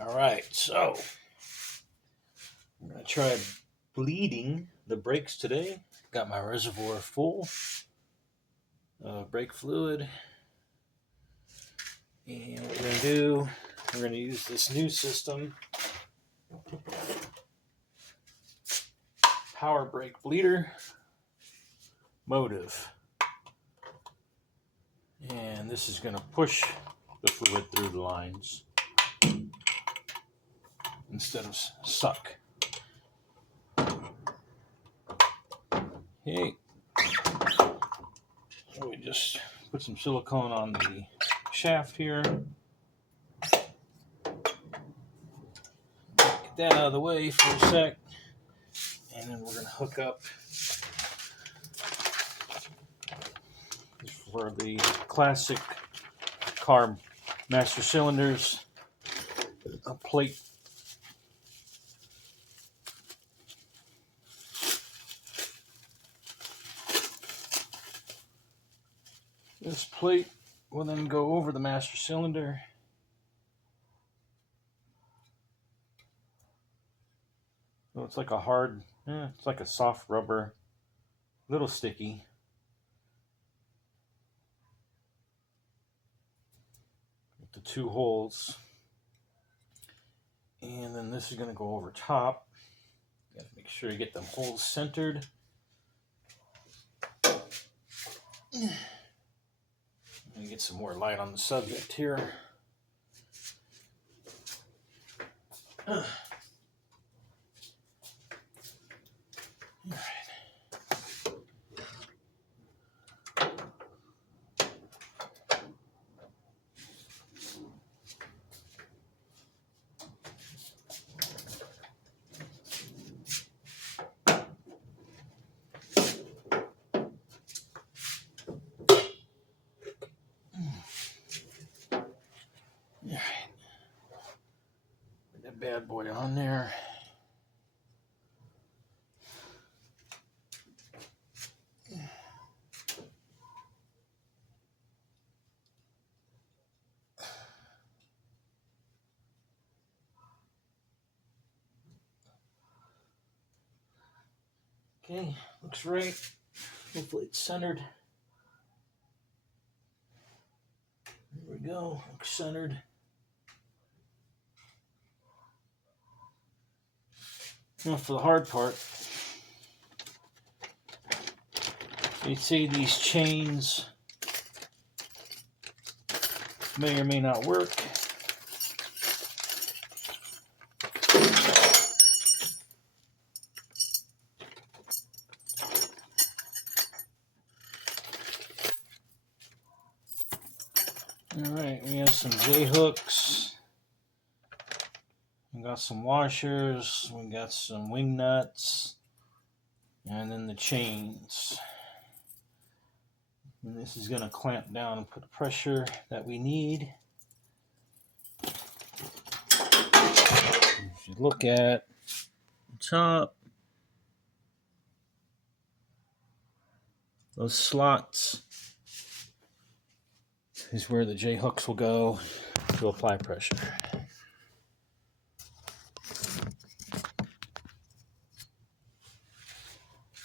All right, so I'm going to try bleeding the brakes today. Got my reservoir full of brake fluid. And what we're going to do, we're going to use this new system, Power Brake Bleeder Motive. And this is going to push the fluid through the lines instead of suck. Okay. So we just put some silicone on the shaft here. Get that out of the way for a sec. And then we're going to hook up for the classic car master cylinders, a plate. This plate will then go over the master cylinder. So it's like a hard, it's like a soft rubber, little sticky. With the two holes. And then this is going to go over top. You got to make sure you get them holes centered. Let me get some more light on the subject here. All right. Put that bad boy on there. Okay, looks right. Hopefully it's centered. There we go, looks centered. Now for the hard part. You see these chains may or may not work. All right, we have some J-hooks. We got some washers. We got some wing nuts. And then the chains. And this is going to clamp down and put the pressure that we need. If you look at the top, those slots is where the J-hooks will go to apply pressure.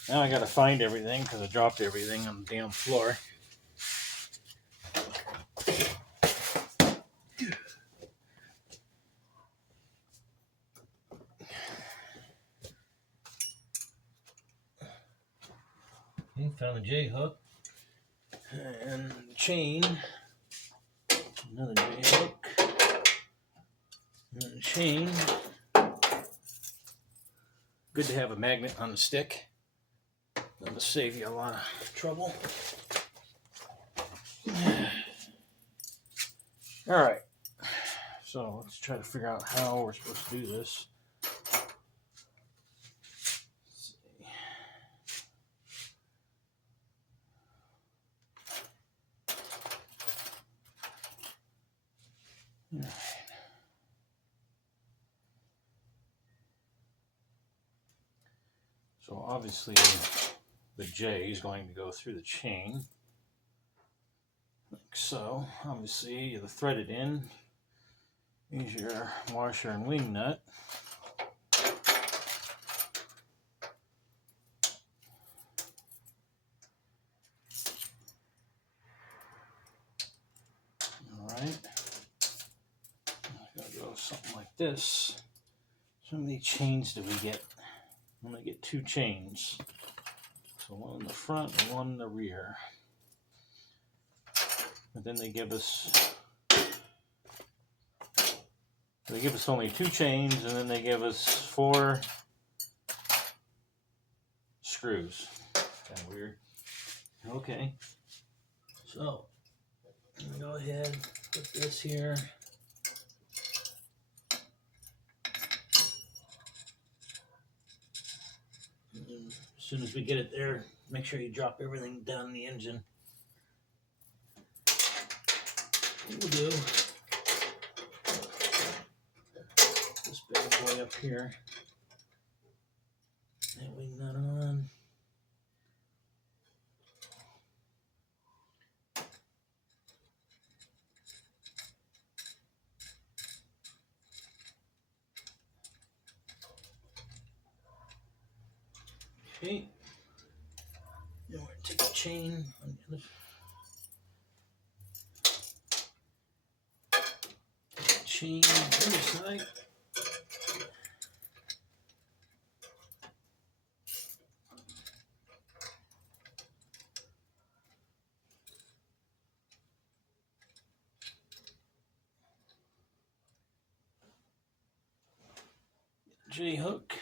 Now I gotta find everything because I dropped everything on the damn floor. Okay, found the J-hook and the chain. Another J-hook and the chain. Good to have a magnet on the stick. That'll save you a lot of trouble. All right, so let's try to figure out how we're supposed to do this. Let's see. All right. So obviously the J is going to go through the chain, like so. Obviously the threaded end Here's your washer and wing nut. Alright. Gotta go something like this. So how many chains do we get? I'm gonna get 2 chains. So one in the front and one in the rear. But then they give us only 2 chains, and then they give us 4 screws. Kind of weird. Okay. So I'm gonna go ahead and put this here. And as soon as we get it there, make sure you drop everything down the engine. We'll do this bad boy up here. And wing nut on. Okay. Now we're going to take a chain on the other chain on the other side. J-hook.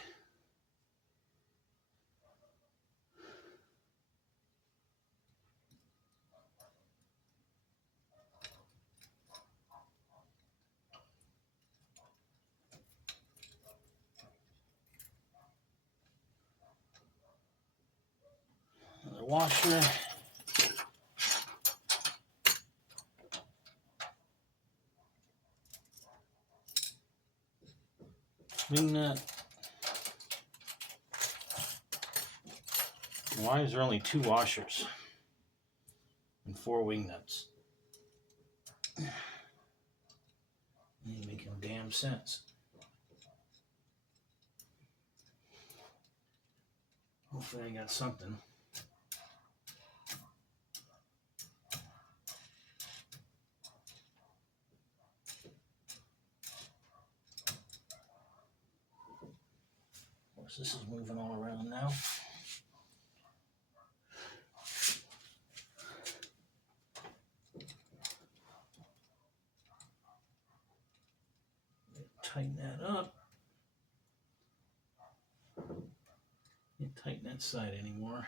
Another washer. Wing nut. Why is there only 2 washers and 4 wing nuts? Ain't making no damn sense. Hopefully I got something. Of course, this is moving all around now. Tighten that up. Can't tighten that side anymore.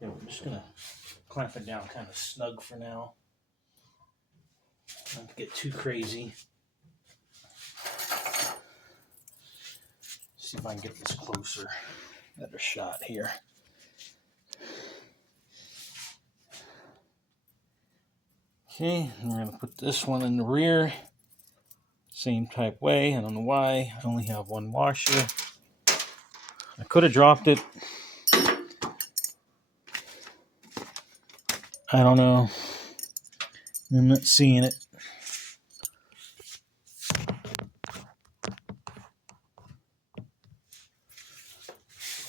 Yeah, we're just gonna clamp it down kind of snug for now. Not to get too crazy. See if I can get this closer. Better shot here. Okay, and we're gonna put this one in the rear. Same type way. I don't know why. I only have 1 washer. I could have dropped it. I don't know. I'm not seeing it.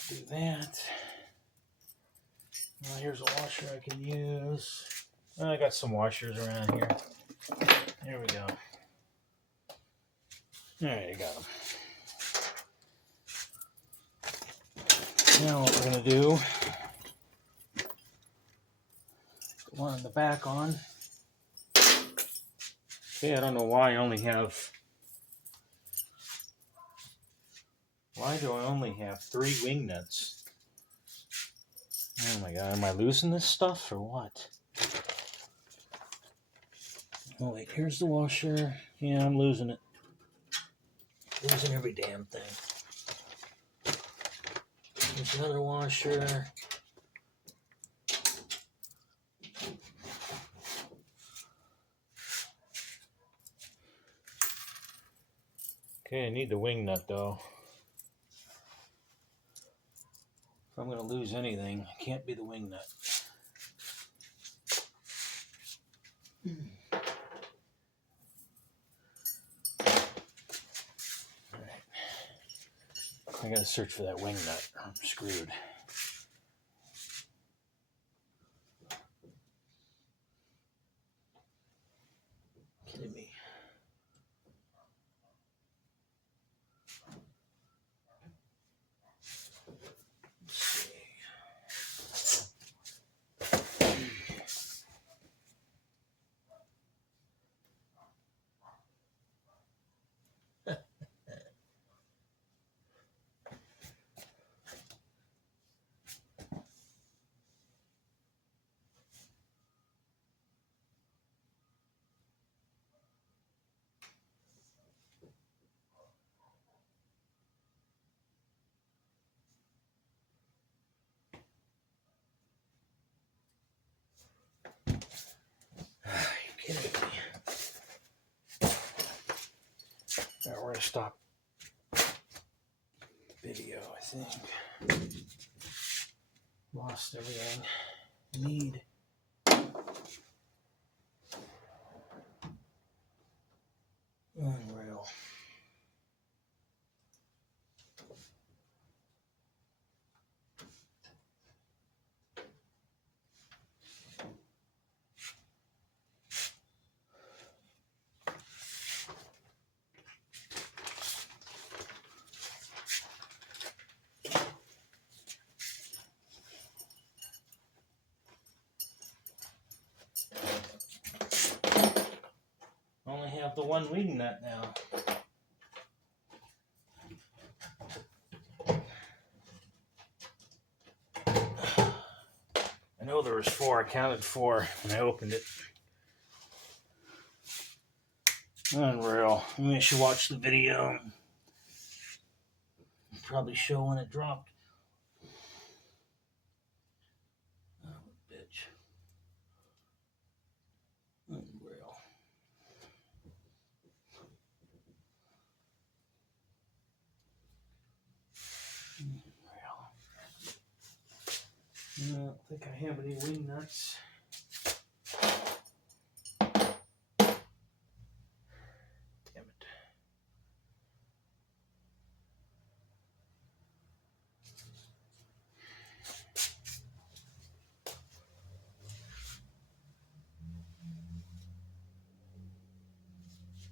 Do that. Well, here's a washer I can use. I got some washers around here. There we go. There you go. Now what we're going to do, put one in the back on. Okay, I don't know why I only have, why do I only have 3 wing nuts? Oh my god, am I losing this stuff or what? Oh wait, here's the washer. Yeah, I'm losing it. Losing every damn thing. There's another washer. Okay, I need the wing nut though. If I'm going to lose anything, it can't be the wing nut. Alright. I got to search for that wing nut or I'm screwed. Kidding me. Kidding me. Alright, we're gonna stop the video, I think. Lost everything. Need. Unreal. Only have the one wing nut now. I know there was 4. I counted 4 when I opened it. Unreal. Maybe I should watch the video. Probably show when it dropped. Oh, bitch. Unreal. I don't think I have any wing nuts. Damn it.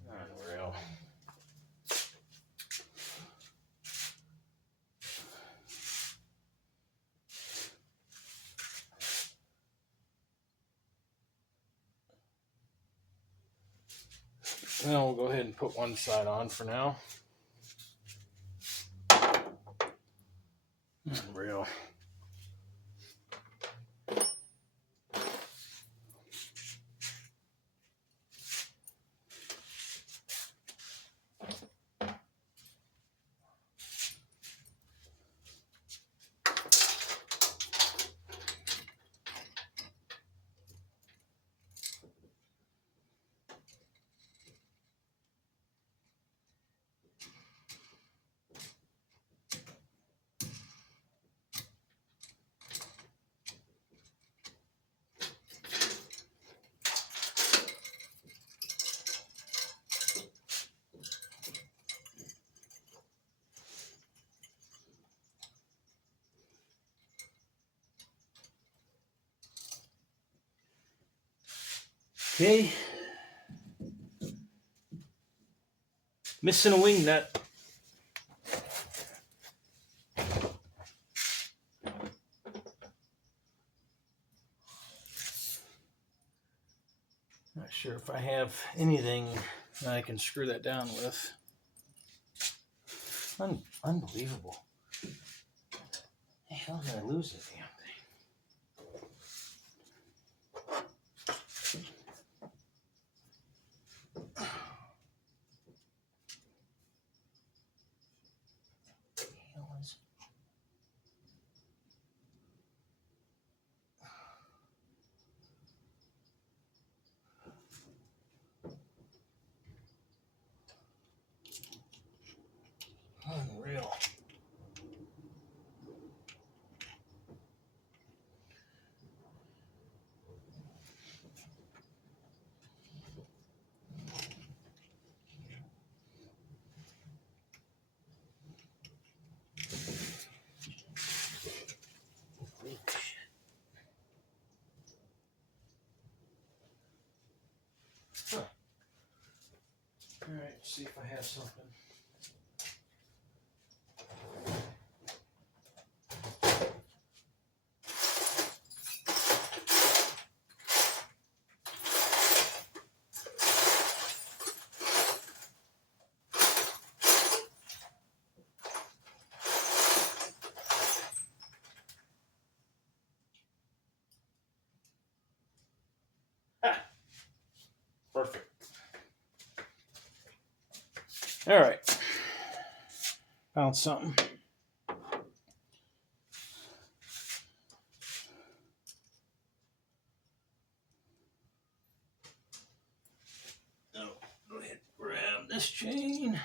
Unreal. Well, we'll go ahead and put one side on for now. Unreal. Okay. Missing a wing nut. Not sure if I have anything that I can screw that down with. Unbelievable. The hell did I lose this damn thing? Unreal. Huh. All right, see if I have something. Perfect. All right. Found something. Oh, go ahead, grab this chain.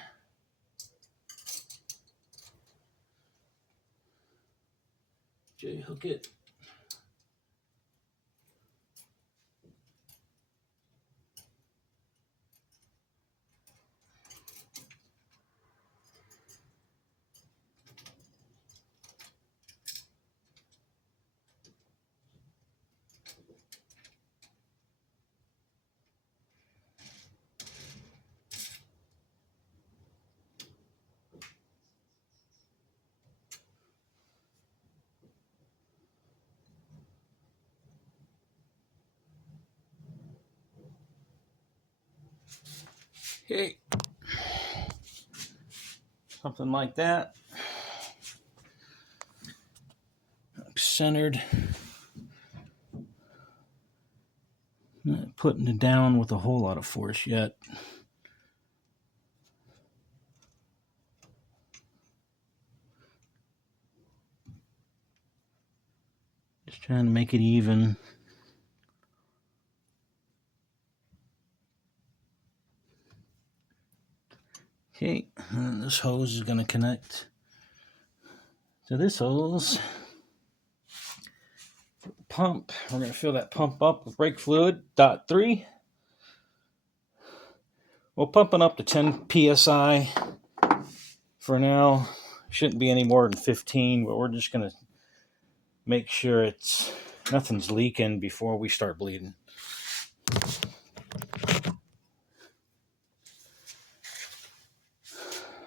J-hook it. Okay. Something like that. Centered. Not putting it down with a whole lot of force yet. Just trying to make it even. Okay, and this hose is going to connect to this hose. Pump. We're going to fill that pump up with brake fluid, .3. We're pumping up to 10 psi for now. Shouldn't be any more than 15, but we're just going to make sure nothing's leaking before we start bleeding.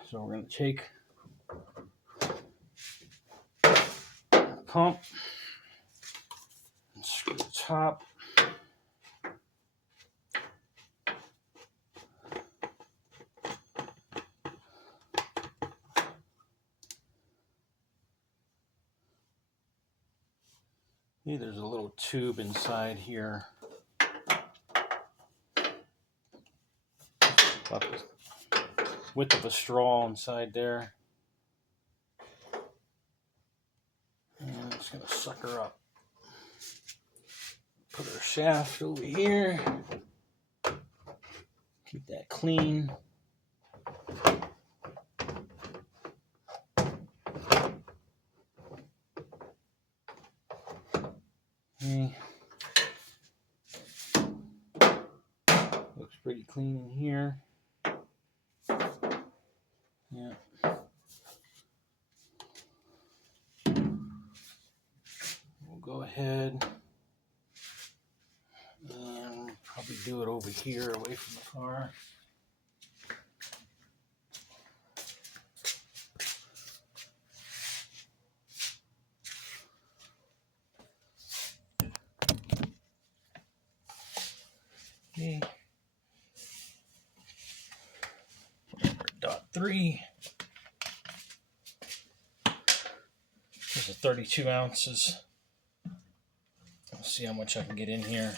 So we're going to take the pump and screw the top. See, there's a little tube inside here. About the width of a straw inside there. And it's going to suck her up. Put our shaft over here. Keep that clean. Okay. Looks pretty clean in here. Yeah. We'll go ahead and probably do it over here away from the car. Okay. .3. This is 32 ounces. Let's see how much I can get in here.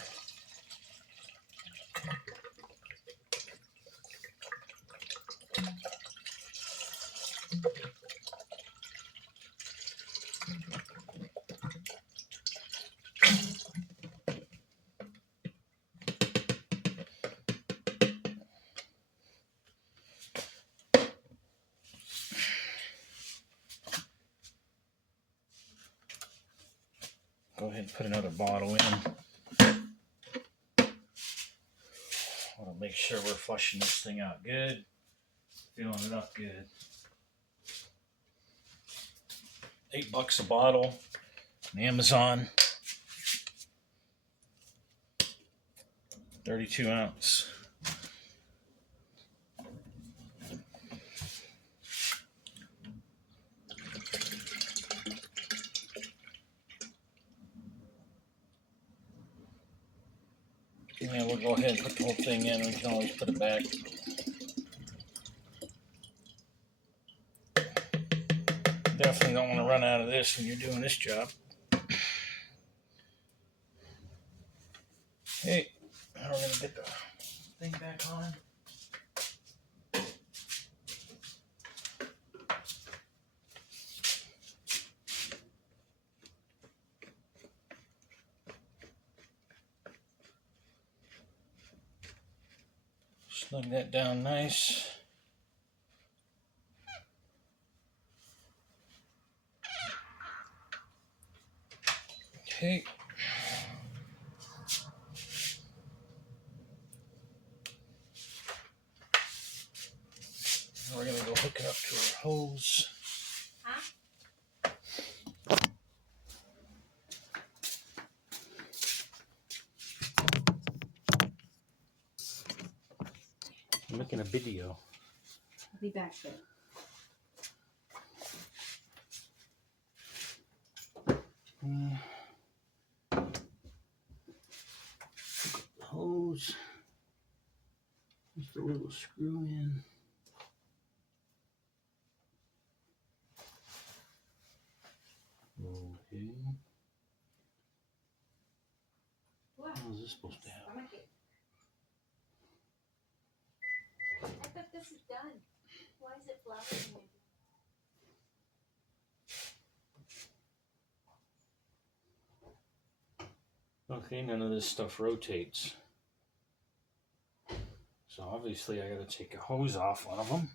go ahead and put another bottle in. I want to make sure we're flushing this thing out good, filling it up good. $8 a bottle on Amazon. 32 ounce. And we'll go ahead and put the whole thing in. We can always put it back. Definitely don't want to run out of this when you're doing this job. Okay, now we're going to get the thing back on. Snug that down nice. Okay. We're going to go hook it up to our hose. I'm making a video. I'll be back then. Hose. Just a little screw in. Okay. What? How is this supposed to happen? I thought this is done. Why is it flowering? Okay, none of this stuff rotates. So obviously I gotta take a hose off one of them.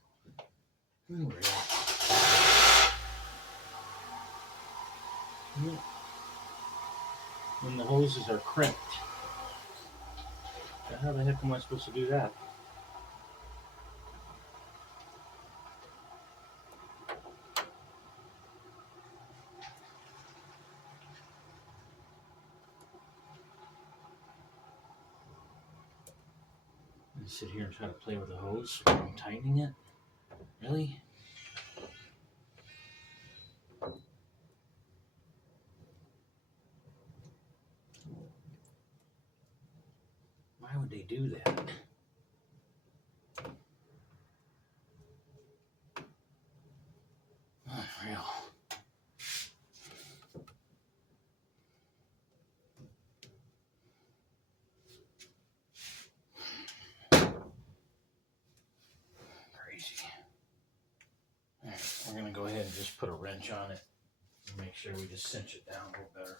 When the hoses are crimped. How the heck am I supposed to do that? Sit here and try to play with the hose while I'm tightening it? Really? Why would they do that? Unreal. We're going to go ahead and just put a wrench on it and make sure we just cinch it down a little better.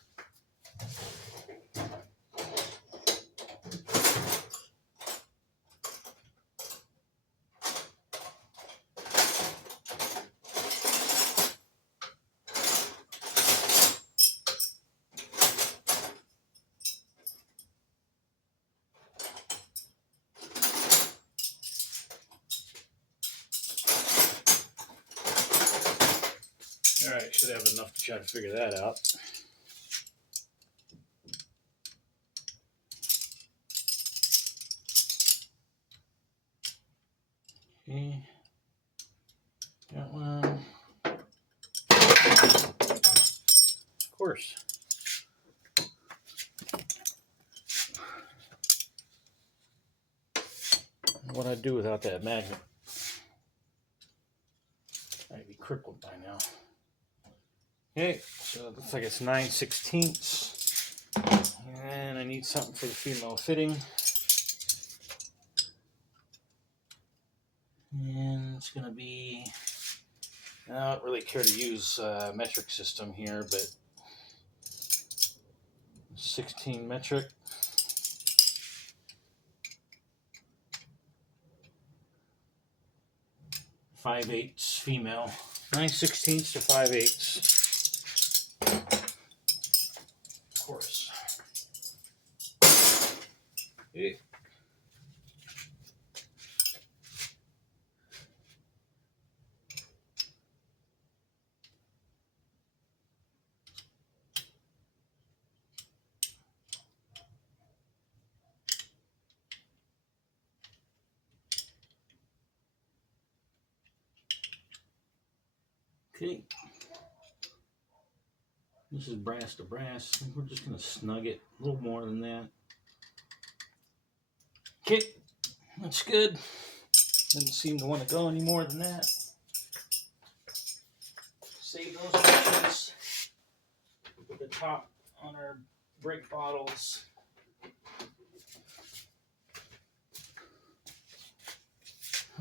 All right, should have enough to try to figure that out. Okay, got one. Of course. What I'd do without that magnet? I'd be crippled by now. Okay, so it looks like it's 9/16, and I need something for the female fitting. And it's going to be, I don't really care to use metric system here, but 16 metric. 5/8 female. 9/16 to 5/8. Okay. Okay. This is brass to brass. We're just going to snug it a little more than that. Okay. That's good. Doesn't seem to want to go any more than that. Save those options. Put the top on our brake bottles.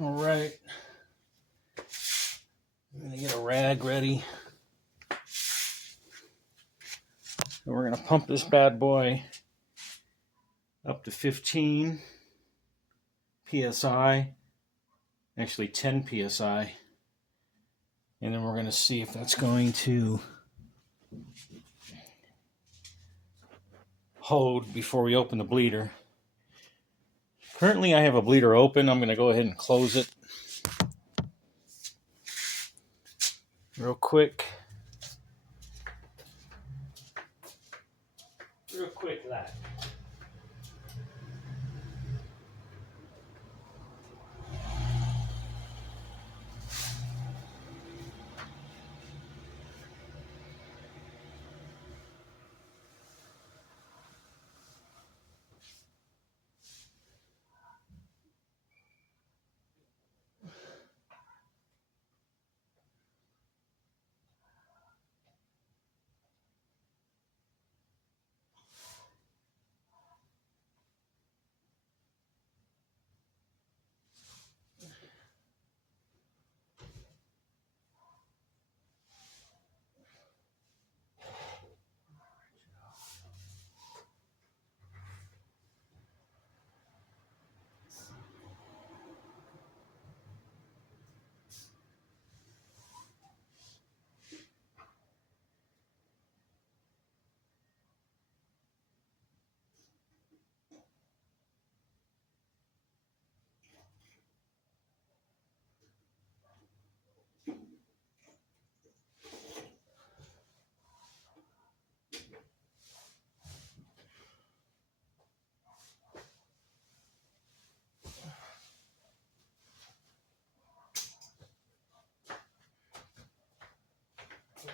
All right. I'm going to get a rag ready. And we're going to pump this bad boy up to 15 psi. Actually 10 psi. And then we're going to see if that's going to hold before we open the bleeder. Currently I have a bleeder open. I'm going to go ahead and close it real quick. Real quick, that.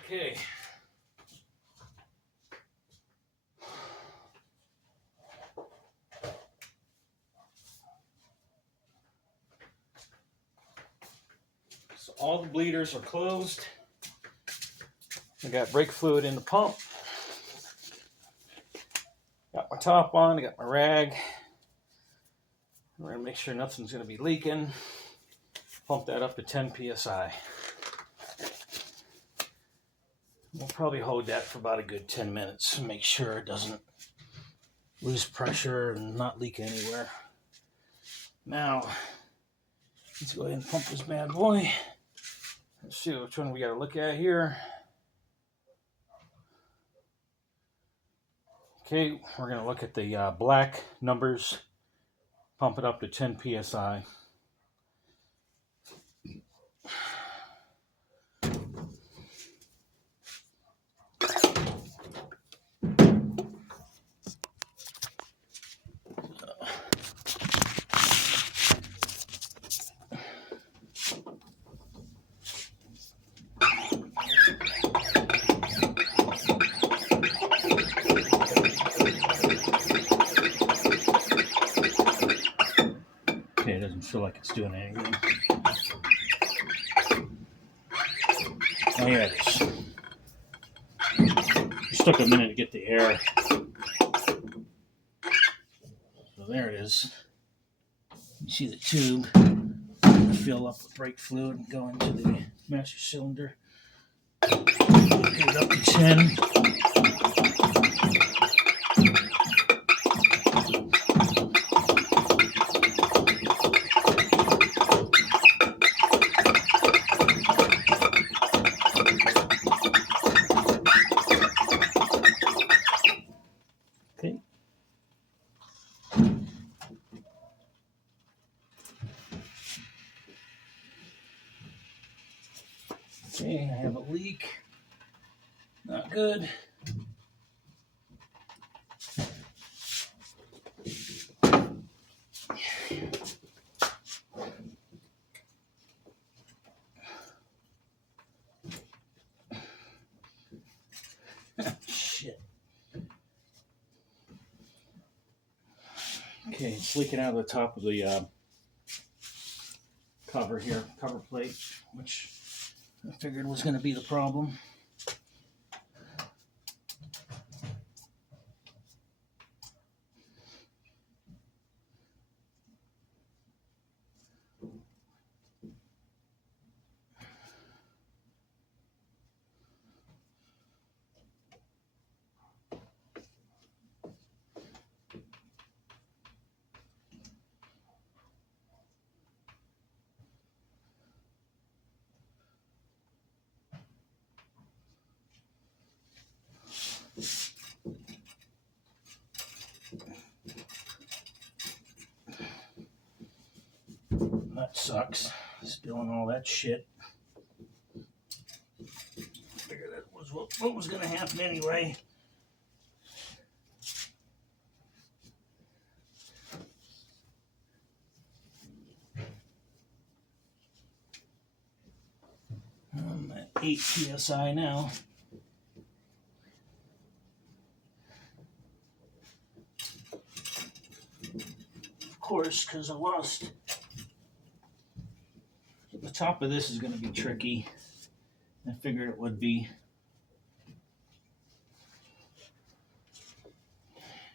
Okay. So all the bleeders are closed. I got brake fluid in the pump. Got my top on, I got my rag. We're going to make sure nothing's going to be leaking. Pump that up to 10 psi. We'll probably hold that for about a good 10 minutes and make sure it doesn't lose pressure and not leak anywhere. Now, let's go ahead and pump this bad boy. Let's see which one we got to look at here. Okay, we're going to look at the black numbers. Pump it up to 10 psi. Okay, it doesn't feel like it's doing anything. Oh yeah, it is. Just took a minute to get the air. So there it is. You see the tube fill up with brake fluid and go into the master cylinder. Get it up to 10. Okay, I have a leak. Not good. Shit. Okay, it's leaking out of the top of the cover here, cover plate, which I figured was going to be the problem. That sucks. Spilling all that shit. Figured that was what was going to happen anyway. I'm at 8 psi now. Of course, because I lost. The top of this is going to be tricky. I figured it would be.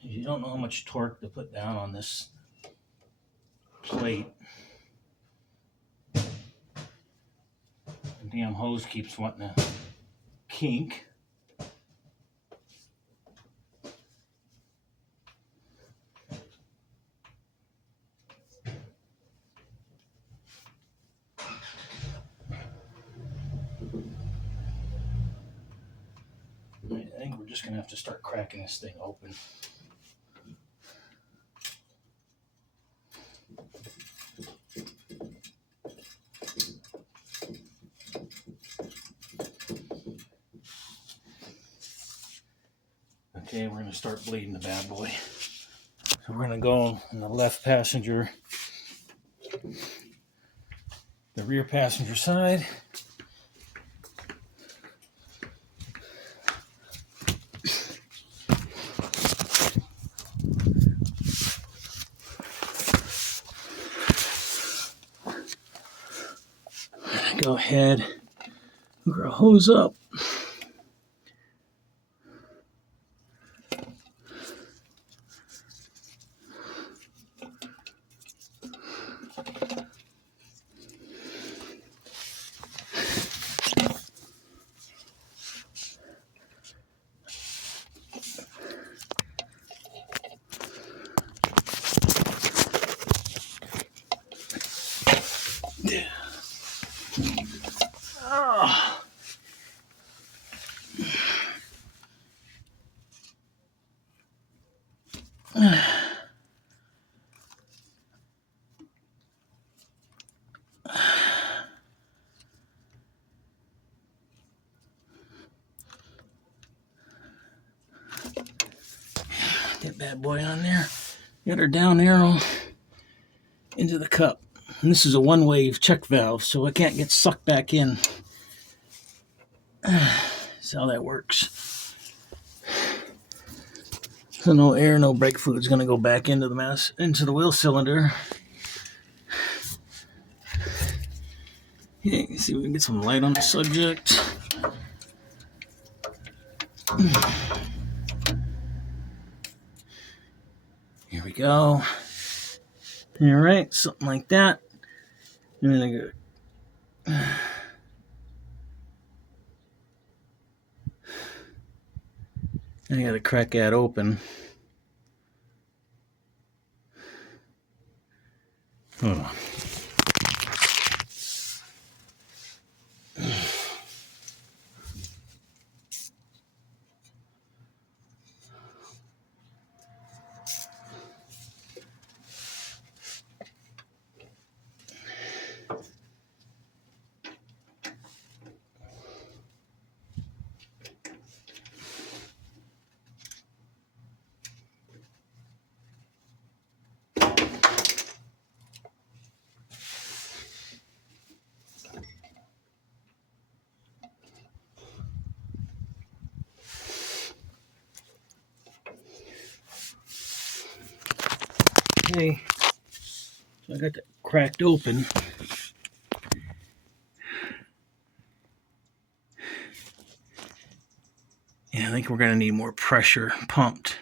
You don't know how much torque to put down on this plate. The damn hose keeps wanting to kink. I think we're just going to have to start cracking this thing open. Okay, we're going to start bleeding the bad boy. So we're going to go on the left passenger, the rear passenger side. Go ahead, hook our hose up. Oh. Get bad boy on there. Get her down arrow into the cup. And this is a one-wave check valve, so it can't get sucked back in. That's how that works. So no air, no brake fluid is going to go back into the wheel cylinder. Okay, see if we can get some light on the subject. Here we go. All right, something like that. And then I go. I got to crack that open. Hold on. Okay, so I got that cracked open. Yeah, I think we're going to need more pressure pumped.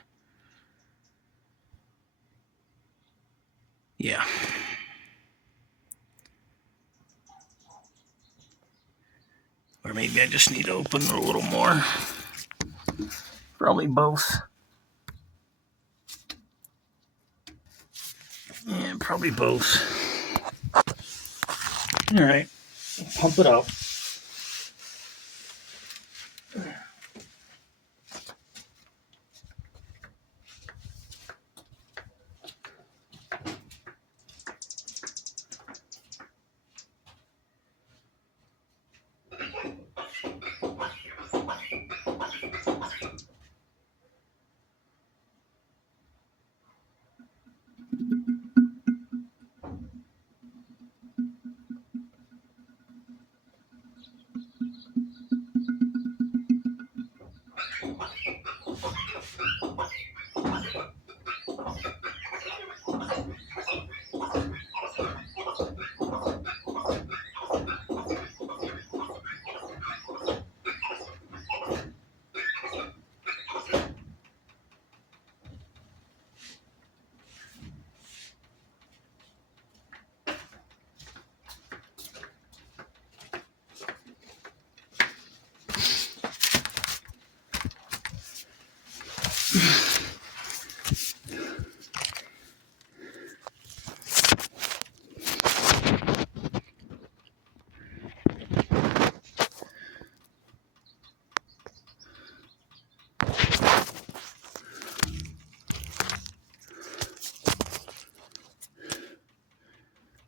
Yeah. Or maybe I just need to open it a little more. Probably both. Yeah, probably both. All right, pump it up.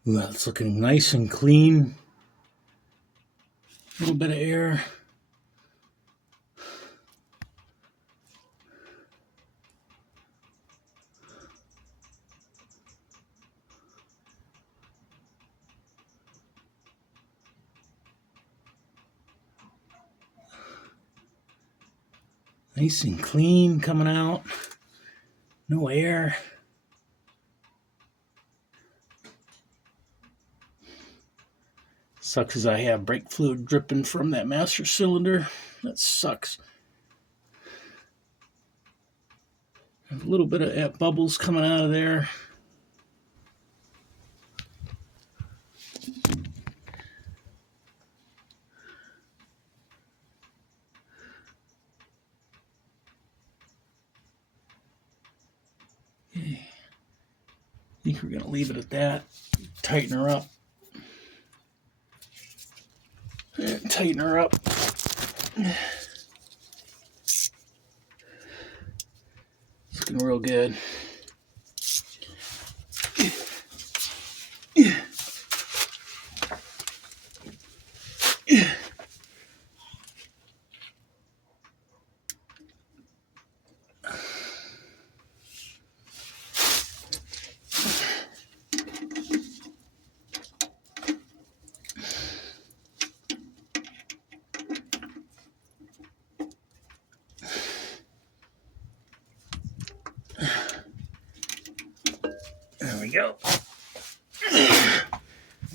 Ooh, that's looking nice and clean. A little bit of air. Nice and clean coming out. No air. Sucks as I have brake fluid dripping from that master cylinder. That sucks. A little bit of bubbles coming out of there. Okay. I think we're going to leave it at that. Tighten her up. And tighten her up. It's looking real good. There we go.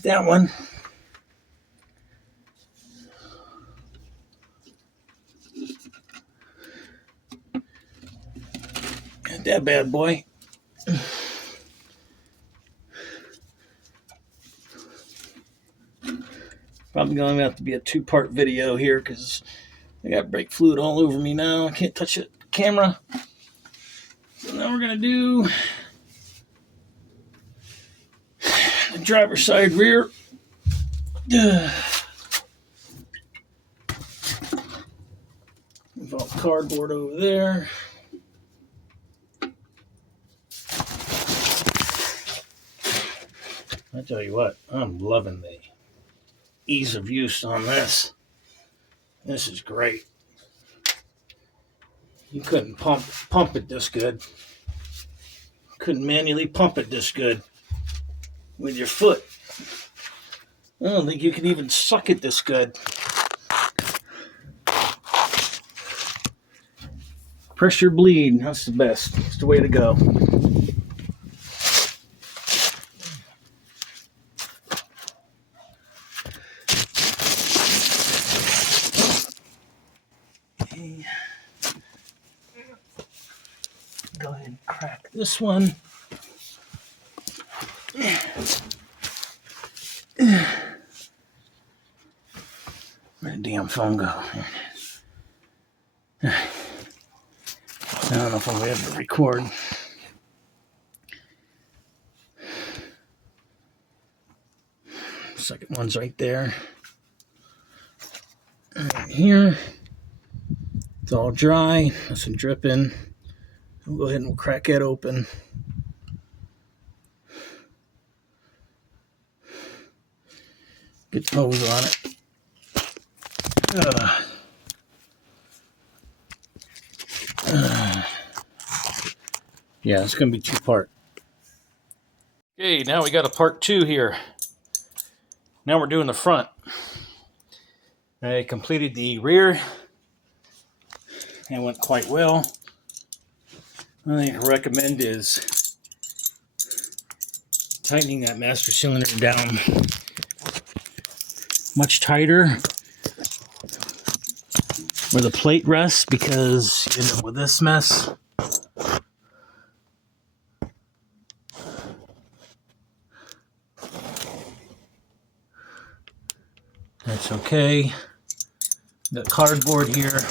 That one. And that bad boy. Probably going to have to be a two-part video here because I got brake fluid all over me now. I can't touch the camera. So now we're going to do the driver's side rear. Move all the cardboard over there. I tell you what, I'm loving the ease of use on this. This is great. You couldn't pump it this good. Couldn't manually pump it this good with your foot. I don't think you can even suck it this good. Pressure bleed, that's the best. It's the way to go. Okay. Go ahead and crack this one. Where'd the damn phone go? I don't know if I'll be able to record. Second one's right there. Right here. It's all dry. There's some dripping. We'll go ahead and we'll crack it open. Get the hose on it. Yeah, it's going to be two-part. Okay, now we got a part 2 here. Now we're doing the front. I completed the rear. It went quite well. Only thing I recommend is tightening that master cylinder down much tighter where the plate rests, because you end up with this mess. That's okay. Got cardboard here.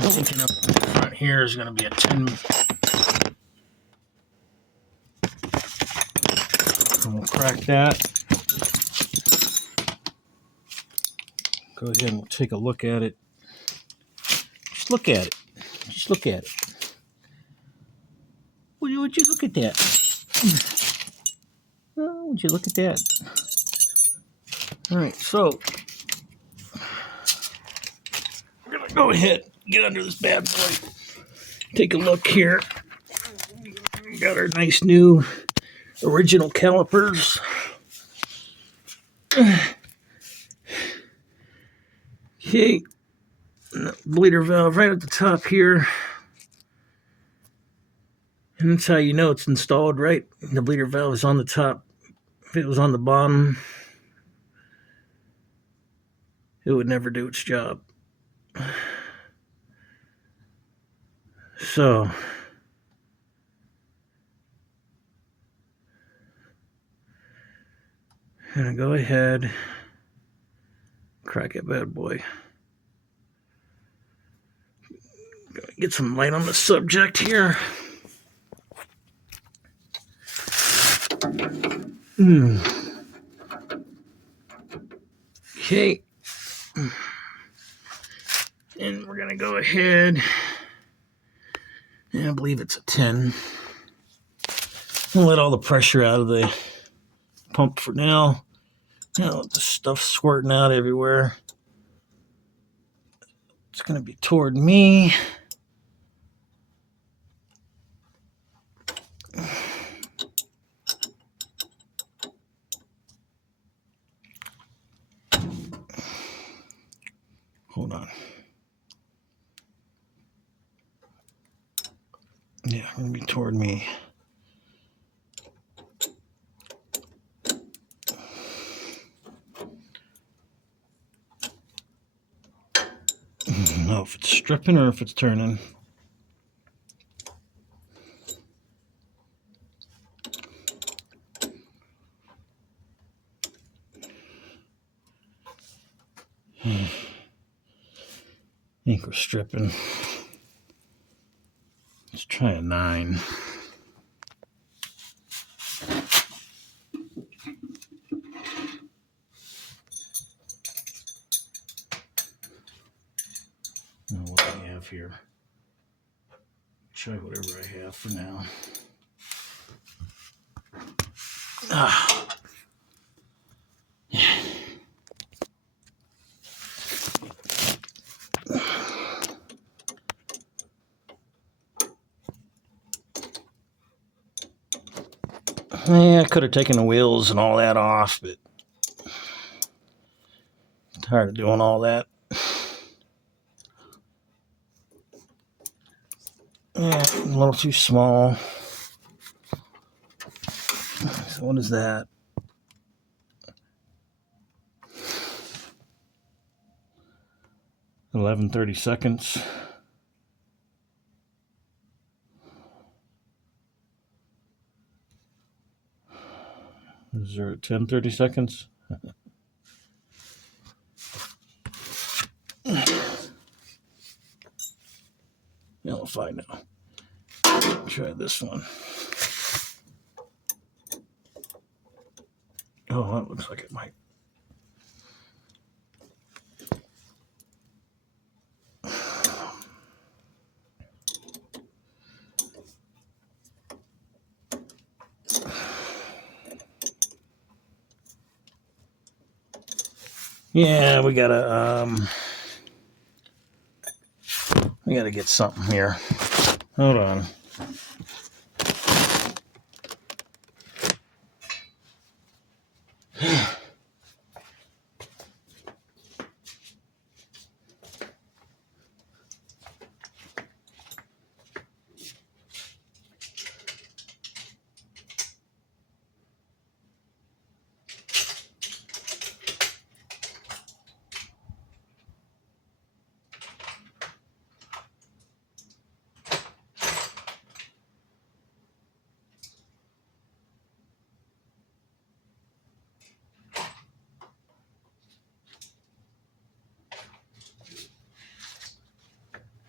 I'm thinking up the front here is going to be a 10. And we'll crack that. Go ahead and we'll take a look at it. Just look at it. Just look at it. Would you look at that? Oh, would you look at that? All right, so we're going to go ahead and get under this bad boy. Take a look here. We got our nice new original calipers. Okay, bleeder valve right at the top here. And that's how you know it's installed right. The bleeder valve is on the top. If it was on the bottom, it would never do its job. So, I'm gonna go ahead, crack it bad boy. Get some light on the subject here. Okay. And we're going to go ahead, and I believe it's a 10. I'll let all the pressure out of the pump for now. Now the stuff's squirting out everywhere. It's going to be toward me. Hold on. Yeah, going to be toward me. I don't know if it's stripping or if it's turning. I think we're stripping. Let's try a 9. Now, what do we have here? Try whatever I have for now. Yeah, I could have taken the wheels and all that off, but I'm tired of doing all that. Yeah, a little too small. So what is that? 11/32. Is there 10/32? I'll find out. Try this one. Oh, that looks like it might. Yeah, we gotta get something here. Hold on.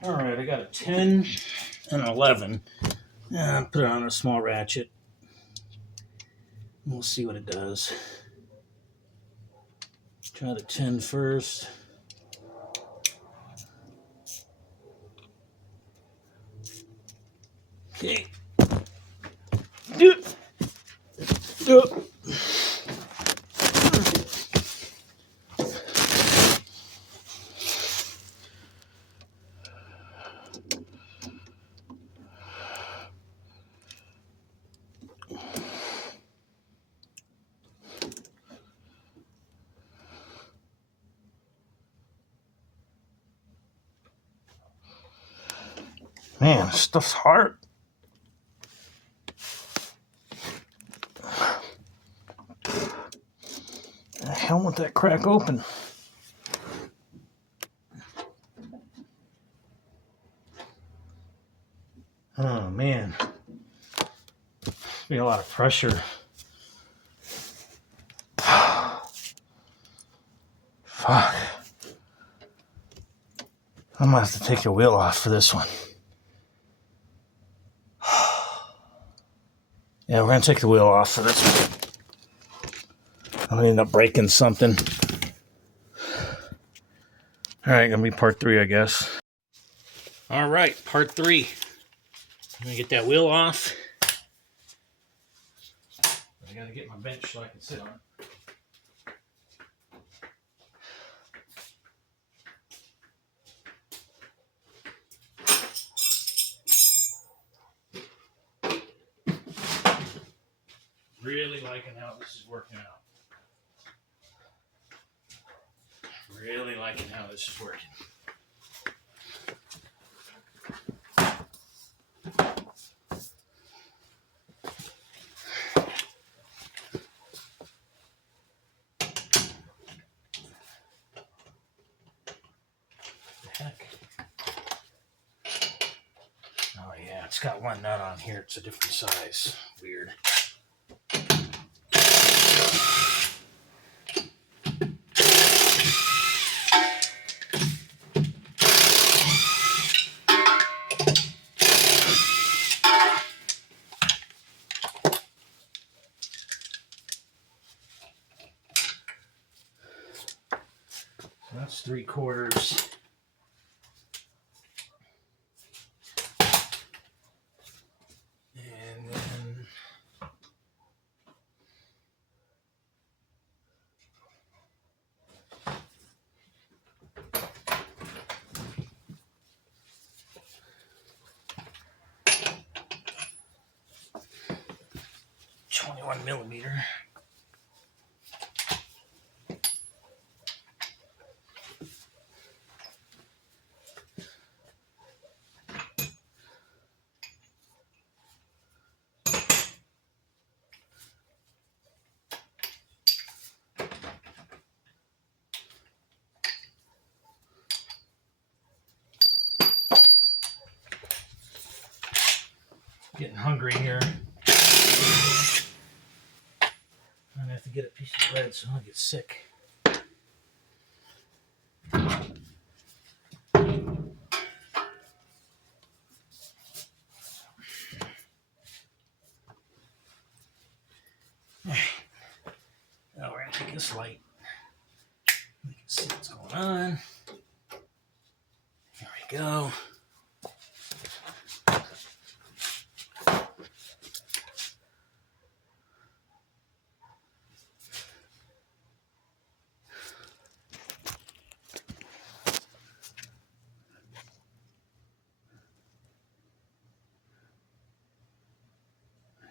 All right, I got a 10 and 11. Put it on a small ratchet. We'll see what it does. Try the 10 first. Okay. Man, this stuff's hard. The hell won't that crack open? Oh man, be a lot of pressure. Fuck. I'm gonna have to take the wheel off for this one. Yeah, we're gonna take the wheel off for this one. I'm gonna end up breaking something. All right, gonna be part 3, I guess. All right, part 3. I'm gonna get that wheel off. I gotta get my bench so I can sit on it. Really liking how this is working out. Really liking how this is working. Heck. Oh yeah, it's got one nut on here. It's a different size. Weird. That's 3/4. And then .21mm. Getting hungry here. I'm gonna have to get a piece of bread so I don't get sick. Now we're gonna take this light. We can see what's going on. There we go.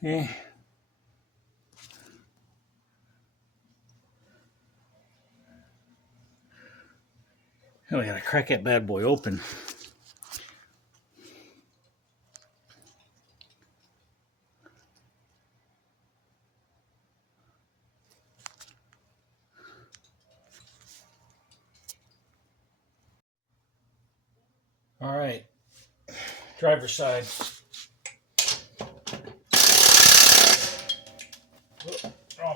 Okay. Oh, we gotta crack that bad boy open. All right, driver's side. Oh.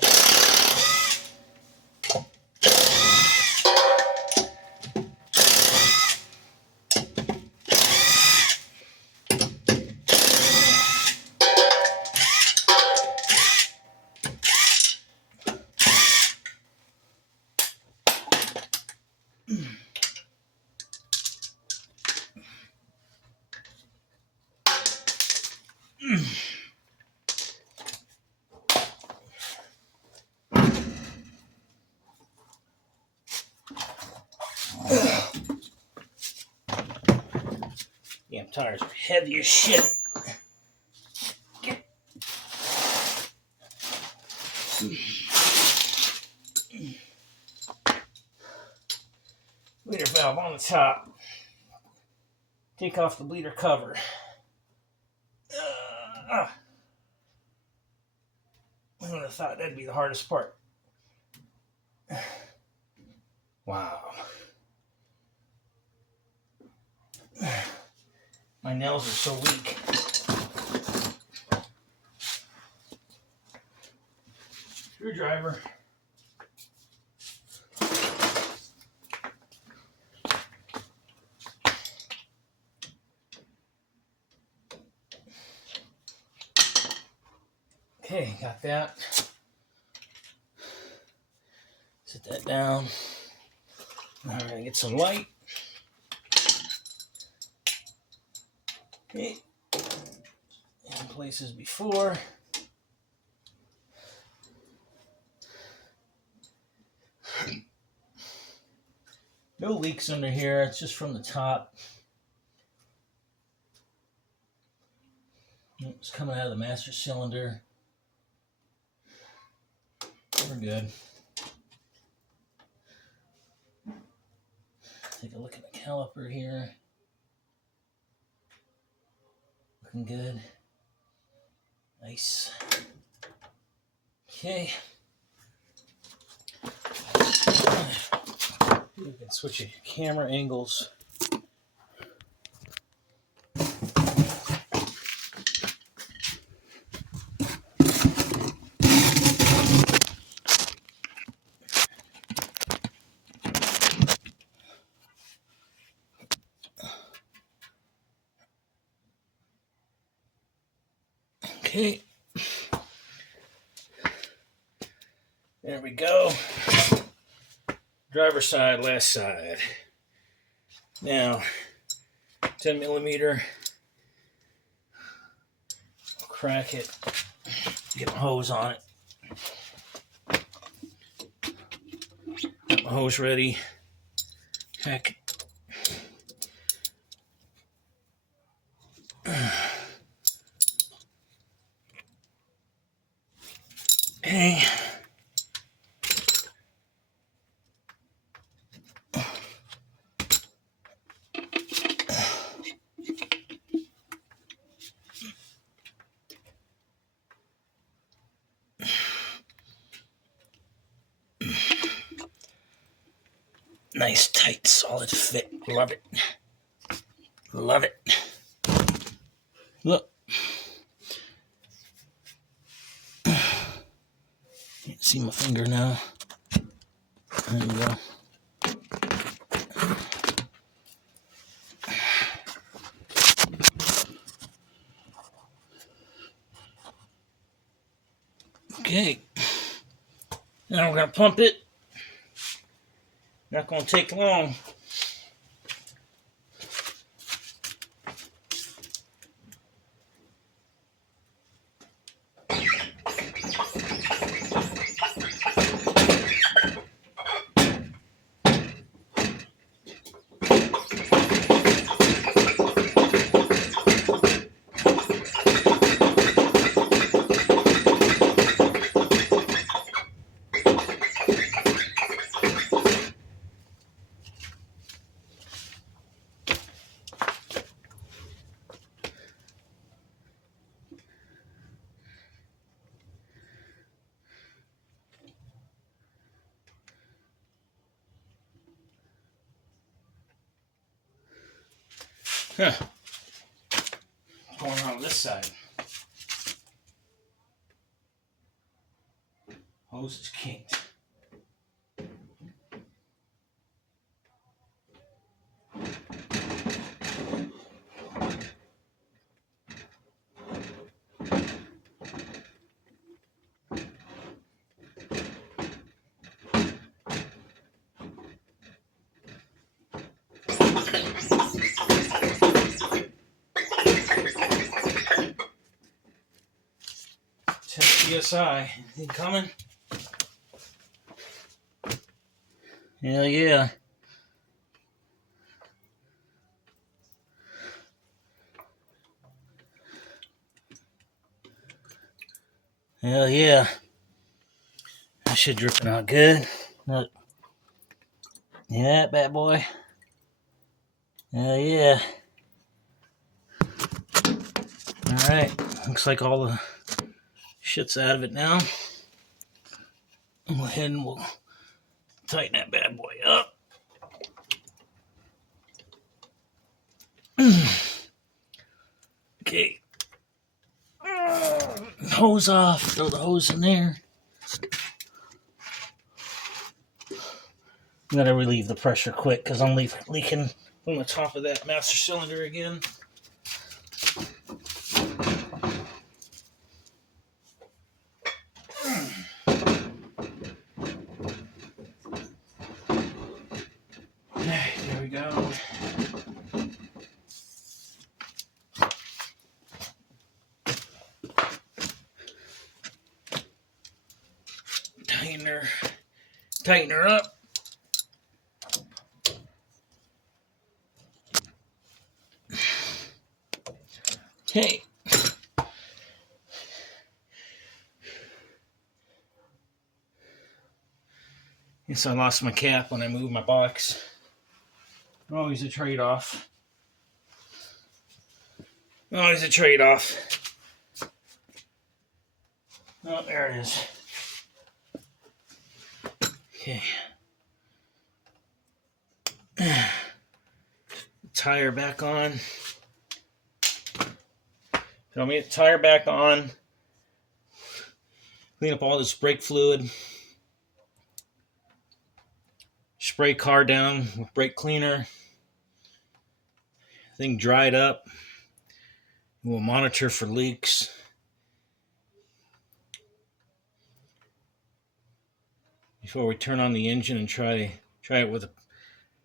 Damn tires are heavy as shit. Bleeder valve on the top. Take off the bleeder cover. I would have thought that'd be the hardest part. Wow. My nails are so weak. Screwdriver. Okay, got that. Set that down. All right, get some light. Okay. In place as before. No leaks under here. It's just from the top. It's coming out of the master cylinder. We're good. Take a look at the caliper here. Looking good. Nice. Okay. You can switch your camera angles. Okay. There we go. Driver's side, last side. Now, 10 millimeter. I'll crack it. Get my hose on it. Got my hose ready. Heck. Okay. Nice, tight, solid fit. Love it. Love it. Look. see my finger now. There we go. Okay. Now we're going to pump it. Not going to take long. Huh. What's going on this side? Hose is kinked. PSI. He coming? Hell yeah. Hell yeah. That shit dripping out good. Look. Yeah, bad boy. Hell yeah. Alright. Looks like all the shit's out of it now. Go ahead and we'll tighten that bad boy up. Okay. Hose off. Throw the hose in there. I'm going to relieve the pressure quick because I'm leaking from the top of that master cylinder again. There we go. Tighten her up. Okay. Guess I lost my cap when I moved my box. Always a trade-off. Always a trade-off. Oh, there it is. Okay. Tire back on. Throw me the tire back on. Clean up all this brake fluid. Spray car down with brake cleaner. Thing dried up. We'll monitor for leaks. Before we turn on the engine and try it with a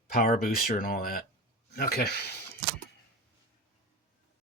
power booster and all that. Okay.